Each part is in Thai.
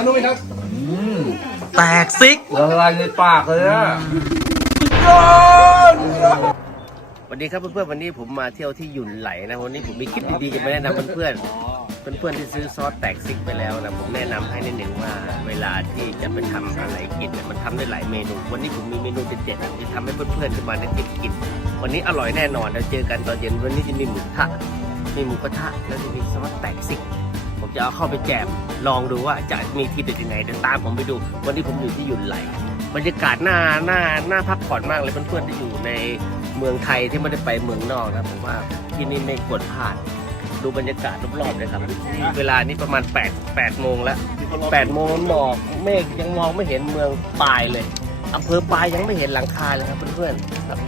ยังรู้ไหมครับแตกซิกละลายในปากเลยอะสวัสดีครับเพื่อนๆวันนี้ผมมาเที่ยวที่หยุ่นไหลนะวันนี้ผมมีคลิปดีๆจะมาแนะนำเพื่อนๆเพื่อนๆที่ซื้อซอสแตกซิกไปแล้วนะผมแนะนำให้นิดหนึ่งว่าเวลาที่จะไปทำอะไรกินเนี่ยมันทำได้หลายเมนู วันนี้ผมมีเมนูเด็ดๆนะที่ทำให้เพื่อนๆที่มาได้กินกินวันนี้อร่อยแน่นอนเราเจอกันตอนเย็นวันนี้จะมีหมูกระทะ มีหมูกระทะแล้วจะมีซอสแตกซิกผมจะเอาเข้าไปแจมลองดูว่าจะมีทีเด็ดยังไงเดี๋ยวตามผมไปดู วันนี้ผมอยู่ที่ยุ่นไหลบรรยากาศน่าน่าน่าพักผ่อนมากเลยเพื่อนๆที่อยู่ในเมืองไทยที่ไม่ได้ไปเมืองนอกนะผมว่าที่นี่ไม่ควรพลาดดูบรรยากาศรอบๆเลยครับมีเวลานี้ประมาณ8 8โมงแล้ว8โมงหมอกเมฆยังมองไม่เห็นเมืองปลายเลยอำเภอปลายยังไม่เห็นหลังคาเลยครับเพื่อนๆครับ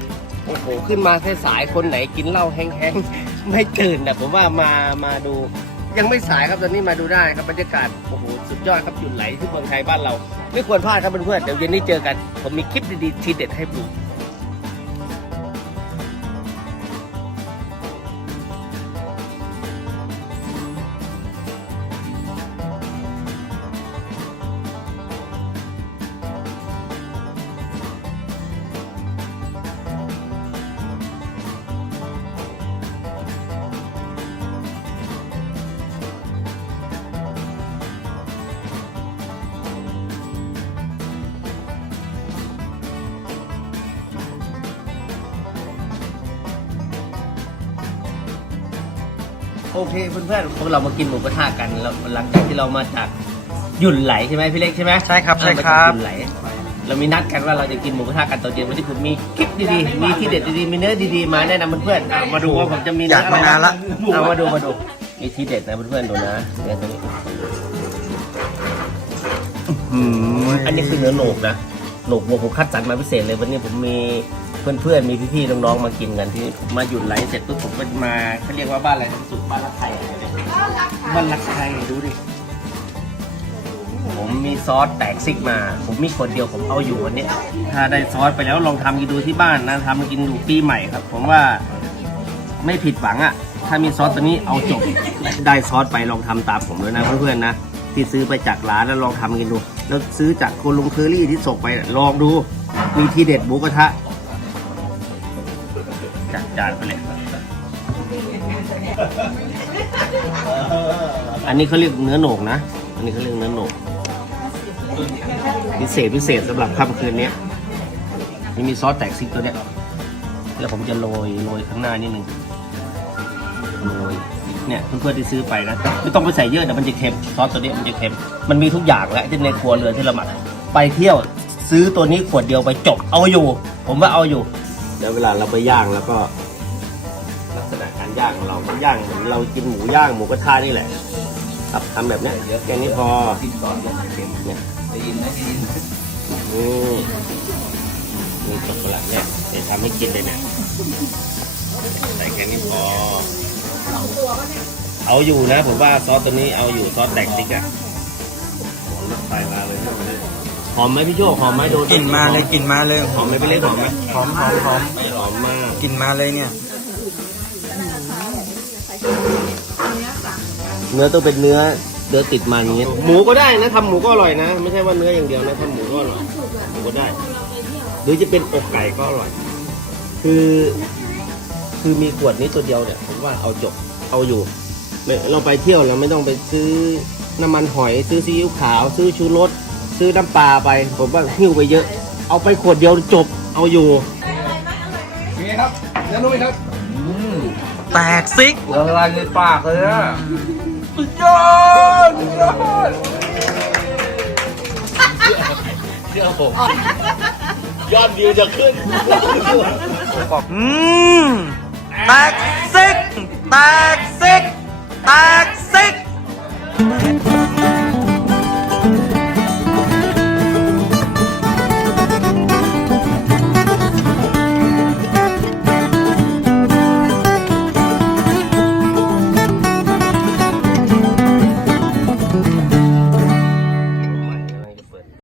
โอ้โหขึ้นมาแค่สายคนไหนกินเหล้าแห้งๆ ไม่ตื่นนะผมว่ามามาดู ยังไม่สายครับตอนนี้มาดูได้ครับบรรยากาศโอ้โหสุดยอดครับหยุดไหลที่เมืองไทยบ้านเรา ไม่ควรพลาดครับเพื่อนๆเดี๋ยวเย็นนี้เจอกัน ผมมีคลิปดีๆทีเด็ดให้ดู โอเคเพื่อนๆพวกเรามากินหมูกระทะกันแล้วหลังจากที่เรามาจากหยุ่นไหลใช่ไหมพี่เล็กใช่ไหมใช่ครับเออใช่ครับมาจากหยุ่นไหล เรามีนัดกันว่าเราจะกินหมูกระทะกันตอนเย็นวันนี้ผมมีคลิปดีๆมีที่เด็ดดีๆมีเนื้อดีๆมาแนะนำเพื่อนๆเอามาดูว่าผมจะมีอยากมานานละ เอามาดูมาดูมีที่เด็ดนะเพื่อนๆดูนะเนื้อตัวนี้อันนี้คือเนื้อโหนกนะโหนกวัวผมคัดสรรมาพิเศษเลยวันนี้ผมมี เพื่อนๆมีพี่ๆน้องๆมากินกันที่มาหยุดไหลเสร็จปุ๊บผมก็มาเขาเรียกว่าบ้านอะไรสุดบ้านรักไทยอะไรเนี่ยบ้านรักไทยดูดิผมมีซอสแตกซิกมา ผมมีคนเดียวผมเอาอยู่วันนี้ถ้าได้ซอสไปแล้วลองทำกินดูที่บ้านนะทำกินดูปีใหม่ครับ ผมว่าไม่ผิดหวังอะ่ะ ถ้ามีซอสตัวนี้เอาจบ ได้ซอสไปลองทำตามผมเลยนะเพื่อนๆนะที่ซื้อไปจากร้านแล้วลองทำกินดู แล้วซื้อจากโคลุงเคอรี่ที่ส่งไปลองดู มีทีเด็ดหมูกระทะ จานไปเลย อันนี้เขาเรียกเนื้อโหนกนะ อันนี้เขาเรียกเนื้อโหนก พิเศษพิเศษสำหรับค่ำคืนนี้นี่มีซอสแตกซิกตัวเนี้ยแล้วผมจะโรยโรยข้างหน้านิดนึงโรยเนี่ยเพื่อนๆที่ซื้อไปนะไม่ต้องไปใส่เยอะแต่มันจะเค็มซอสตัวนี้มันจะเค็มมันมีทุกอย่างแล้วที่ในครัวเรือนที่เราหมักไปเที่ยวซื้อตัวนี้ขวดเดียวไปจบเอาอยู่ ผมว่าเอาอยู่ แล้วเวลาเราไปย่างแล้วก็ ลักษณะการย่างของเราย่างเหมือนเรากินหมูย่างหมูกระทะนี่แหละ ครับทำแบบเนี้ยแค่นี้พอเนี่ยอืมมีช็อกโกแลตเนี่ยเดี๋ยวทำให้กินเลยเนี่ยใส่แค่นี้พอเอาอยู่นะผมว่าซอสตัวนี้เอาอยู่ซอสแตกติ๊กอะรถไฟมาเลยหอมไหมพี่โชคหอมไหมโดนกลิ่นมาเลยกลิ่นมาเลยหอมไหมพี่เล็กหอมไหมหอมหอมหอมหอมมากกลิ่นมาเลยเนี่ย เนื้อต้องเป็นเนื้อเนื้อติดมันอย่างเงี้ยหมูก็ได้นะทำหมูก็อร่อยนะ ไม่ใช่ว่าเนื้ออย่างเดียวนะทำหมูก็อร่อยหมูก็ได้ หรือจะเป็นอกไก่ก็อร่อย คือ คือมีขวดนี้ตัวเดียวเนี่ยผมว่าเอาจบเอาอยู่ไม่เราไปเที่ยวเราไม่ต้องไปซื้อน้ำมันหอยซื้อซีอิ๊วขาว ซื้อชูรสซื้อน้ำปลาไป ผมว่าหิ้วไปเยอะ เอาไปขวดเดียวจบเอาอยู่เป็นไงครับยังรู้ไหมครับ แตกซิกละลายในปากเลยอะสุดยอดสุดยอดเชื่อผมยอดวิวจะขึ้นอืมแตกซิกแตกซิกแตกซิก